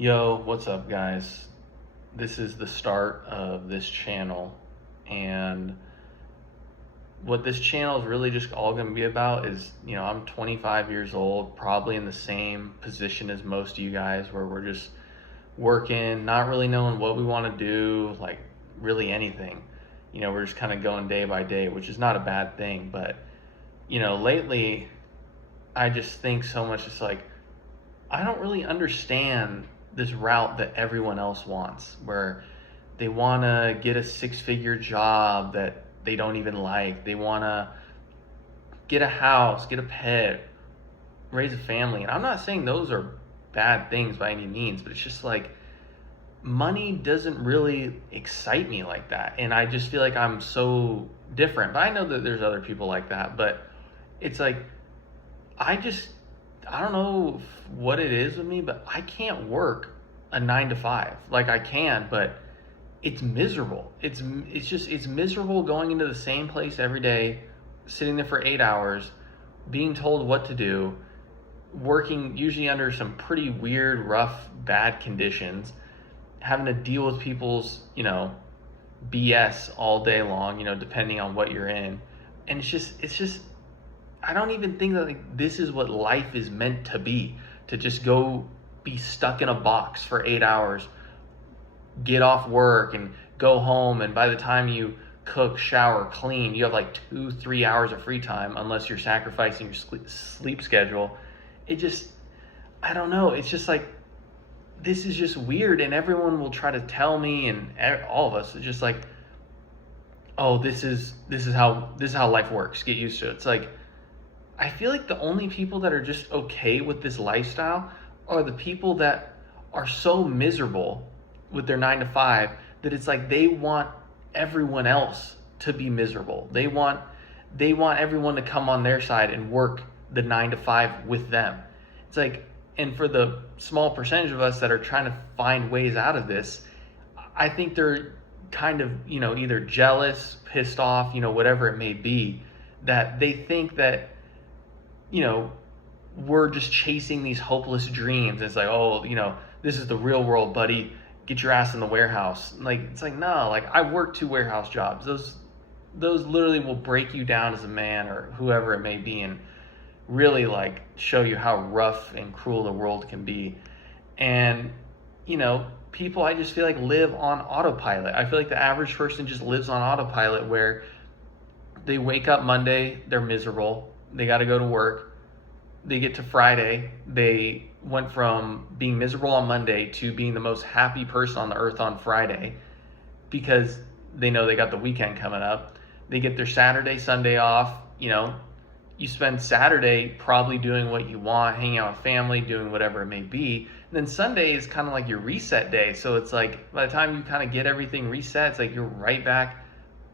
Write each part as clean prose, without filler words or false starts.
Yo, what's up, guys? This is the start of this channel, and what this channel is really just all going to be about is, I'm 25 years old, probably in the same position as most of you guys, where we're just working, not really knowing what we want to do, like really anything. We're just kind of going day by day, which is not a bad thing, but, lately, I just think so much, it's like, I don't really understand this route that everyone else wants, where they want to get a six-figure job that they don't even like. They want to get a house, get a pet, raise a family. And I'm not saying those are bad things by any means, but it's just like money doesn't really excite me like that. And I just feel like I'm so different. But I know that there's other people like that, but it's like I just I don't know what it is with me, but I can't work a 9 to 5. Like I can, but it's miserable. It's miserable going into the same place every day, sitting there for 8 hours, being told what to do, working usually under some pretty weird, rough, bad conditions, having to deal with people's, BS all day long, depending on what you're in. And it's just I don't even think that like this is what life is meant to be, to just go be stuck in a box for 8 hours, get off work and go home, and by the time you cook, shower, clean, you have like 2-3 hours of free time, unless you're sacrificing your sleep schedule. It just, I don't know, it's just like, this is just weird, and everyone will try to tell me, and all of us, it's just like, oh, this is how life works, get used to it. It's like, I feel like the only people that are just okay with this lifestyle are the people that are so miserable with their 9 to 5 that it's like they want everyone else to be miserable. They want everyone to come on their side and work the 9 to 5 with them. It's like, and for the small percentage of us that are trying to find ways out of this, I think they're kind of, either jealous, pissed off, whatever it may be, that they think that, we're just chasing these hopeless dreams. It's like, oh, this is the real world, buddy. Get your ass in the warehouse. Like, it's like, no, like I've worked 2 warehouse jobs. Those literally will break you down as a man or whoever it may be, and really like show you how rough and cruel the world can be. And, people, I just feel like live on autopilot. I feel like the average person just lives on autopilot, where they wake up Monday, they're miserable. They got to go to work. They get to Friday, they went from being miserable on Monday to being the most happy person on the earth on Friday, because they know they got the weekend coming up. They get their Saturday, Sunday off. You spend Saturday probably doing what you want, hanging out with family, doing whatever it may be. And then Sunday is kind of like your reset day. So it's like by the time you kind of get everything reset, it's like you're right back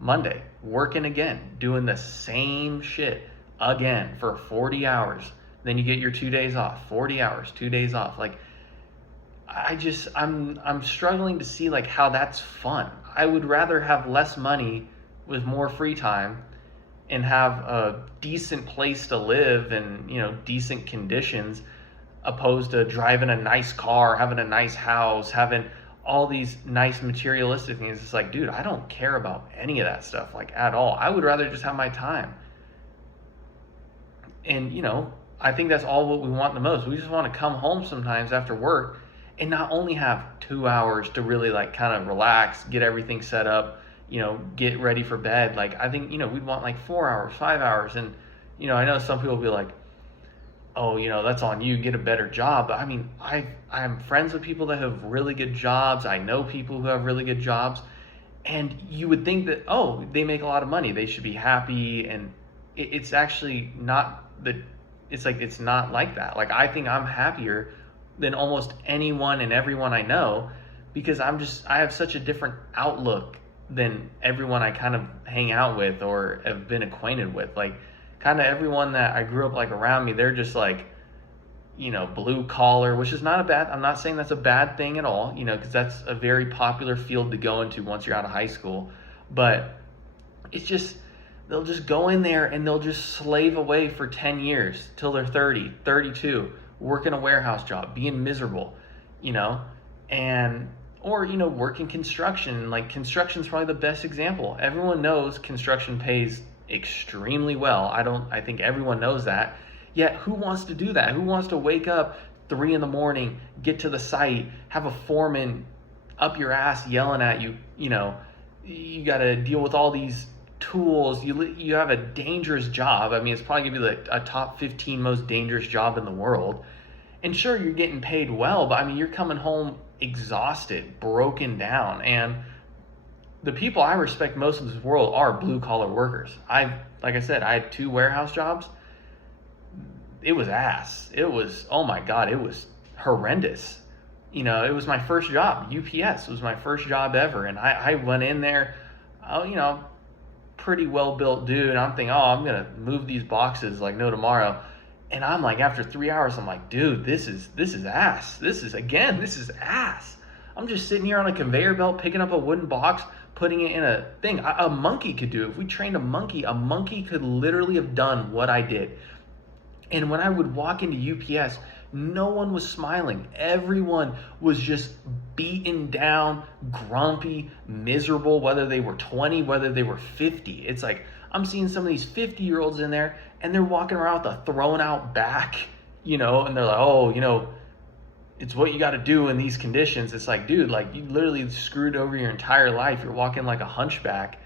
Monday, working again, doing the same shit again for 40 hours. Then you get your 2 days off, 40 hours, 2 days off. Like, I'm struggling to see like how that's fun. I would rather have less money with more free time and have a decent place to live and, decent conditions, opposed to driving a nice car, having a nice house, having all these nice materialistic things. It's like, dude, I don't care about any of that stuff like at all. I would rather just have my time. And, I think that's all what we want the most. We just want to come home sometimes after work and not only have 2 hours to really like kind of relax, get everything set up, get ready for bed. Like, I think, we'd want like 4 hours, 5 hours. And, I know some people will be like, oh, that's on you, get a better job. But I mean, I'm friends with people that have really good jobs. I know people who have really good jobs. And you would think that, oh, they make a lot of money, they should be happy. And it's actually not that. It's like, it's not like that. Like, I think I'm happier than almost anyone and everyone I know, because I have such a different outlook than everyone I kind of hang out with or have been acquainted with. Like, kind of everyone that I grew up like around me, they're just like, blue collar, which is not a bad, I'm not saying that's a bad thing at all, because that's a very popular field to go into once you're out of high school. But it's just, they'll just go in there and they'll just slave away for 10 years till they're 30, 32, working a warehouse job, being miserable, you know, and or work in construction. Like construction's probably the best example. Everyone knows construction pays extremely well. I think everyone knows that. Yet who wants to do that? Who wants to wake up 3 in the morning, get to the site, have a foreman up your ass yelling at you, you got to deal with all these tools. You have a dangerous job. I mean, it's probably gonna be a top 15 most dangerous job in the world. And sure, you're getting paid well, but I mean, you're coming home exhausted, broken down. And the people I respect most in this world are blue collar workers. Like I said, I had 2 warehouse jobs. It was ass. It was, oh my God, it was horrendous. It was my first job. UPS was my first job ever. And I went in there, pretty well built dude. I'm thinking, I'm going to move these boxes like no tomorrow. And I'm like, after 3 hours, I'm like, dude, this is ass. This is ass. I'm just sitting here on a conveyor belt, picking up a wooden box, putting it in a thing. A monkey could do it. If we trained a monkey could literally have done what I did. And when I would walk into UPS, no one was smiling. Everyone was just beaten down, grumpy, miserable, whether they were 20, whether they were 50. It's like, I'm seeing some of these 50-year-olds in there, and they're walking around with a thrown out back, and they're like, it's what you got to do in these conditions. It's like, dude, like you literally screwed over your entire life. You're walking like a hunchback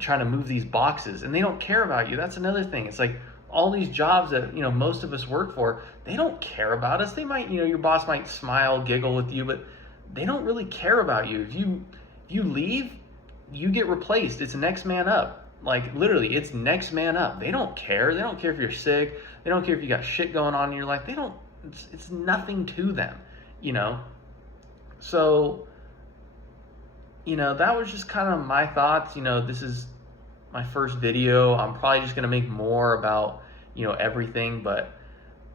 trying to move these boxes, and they don't care about you. That's another thing. It's like all these jobs that, most of us work for, they don't care about us. They might, your boss might smile, giggle with you, but they don't really care about you. If you leave, you get replaced. It's next man up. Like literally, it's next man up. They don't care. They don't care if you're sick. They don't care if you got shit going on in your life. It's nothing to them, So, that was just kind of my thoughts. This is my first video. I'm probably just going to make more about, everything, but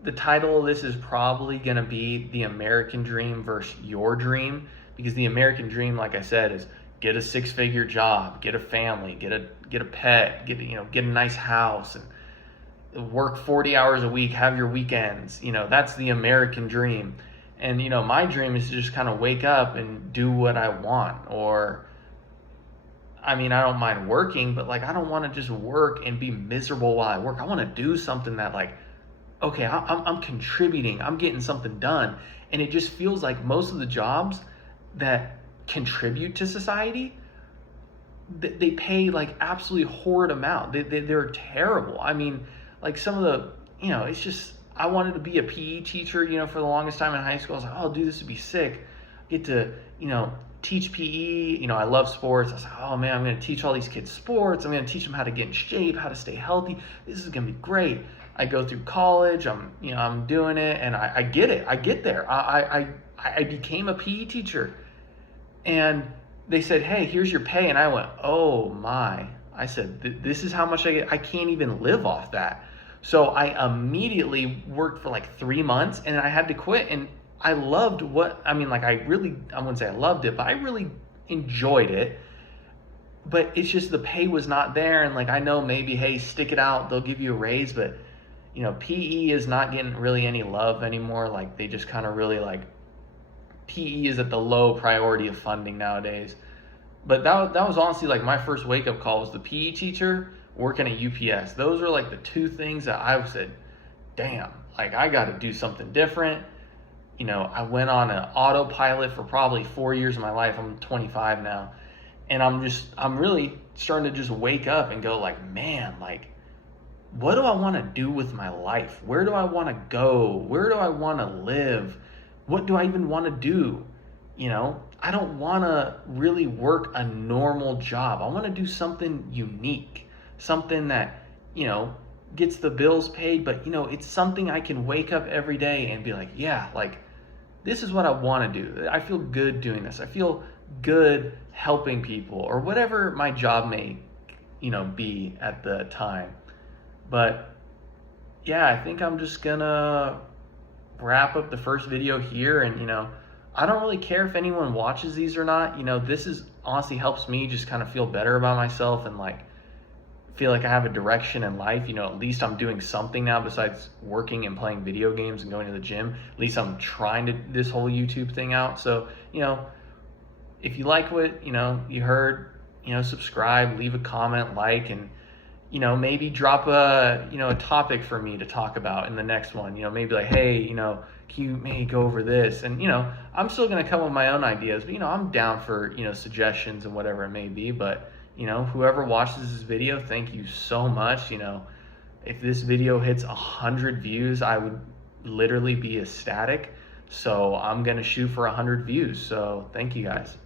the title of this is probably going to be The American Dream versus Your Dream, because the American dream, like I said, is get a 6-figure job, get a family, get a pet, get a nice house, and work 40 hours a week, have your weekends. That's the American dream. And my dream is to just kind of wake up and do what I want. Or I don't mind working, but like I don't want to just work and be miserable while I work. I want to do something that like, okay, I'm contributing, I'm getting something done. And it just feels like most of the jobs that contribute to society, they pay like absolutely horrid amount. They're terrible. Like some of the, it's just, I wanted to be a PE teacher, for the longest time in high school. I was like, oh, dude, this would be sick. Get to, teach PE. I love sports. I was like, oh man, I'm going to teach all these kids sports. I'm going to teach them how to get in shape, how to stay healthy. This is going to be great. I go through college. I'm doing it, and I get it. I get there. I became a PE teacher, and they said, hey, here's your pay. And I went, oh my. I said, this is how much I get. I can't even live off that. So I immediately worked for like 3 months, and I had to quit. And I loved I wouldn't say I loved it, but I really enjoyed it. But it's just the pay was not there. And like, I know maybe, hey, stick it out, they'll give you a raise. But, PE is not getting really any love anymore. Like they just kind of really like, PE is at the low priority of funding nowadays. But that was honestly like my first wake up call was the PE teacher working at UPS. Those are like the 2 things that I said, damn, like I got to do something different. I went on an autopilot for probably 4 years of my life. I'm 25 now. And I'm really starting to just wake up and go like, man, like, what do I want to do with my life? Where do I want to go? Where do I want to live? What do I even want to do? I don't want to really work a normal job. I want to do something unique, something that, gets the bills paid, but, it's something I can wake up every day and be like, yeah, like, this is what I want to do. I feel good doing this. I feel good helping people, or whatever my job may, be at the time. But yeah, I think I'm just gonna wrap up the first video here. And, I don't really care if anyone watches these or not. This is honestly helps me just kind of feel better about myself and like feel like I have a direction in life. You know, at least I'm doing something now besides working and playing video games and going to the gym. At least I'm trying to this whole YouTube thing out. So, you know, if you like what, you know, you heard, you know, subscribe, leave a comment, like, and, you know, maybe drop a, you know, a topic for me to talk about in the next one. You know, maybe like, hey, you know, can you maybe go over this? And, you know, I'm still going to come up with my own ideas, but, you know, I'm down for, you know, suggestions and whatever it may be. But, you know, whoever watches this video, thank you so much. You know, if this video hits 100 views, I would literally be ecstatic. So I'm going to shoot for 100 views. So thank you guys.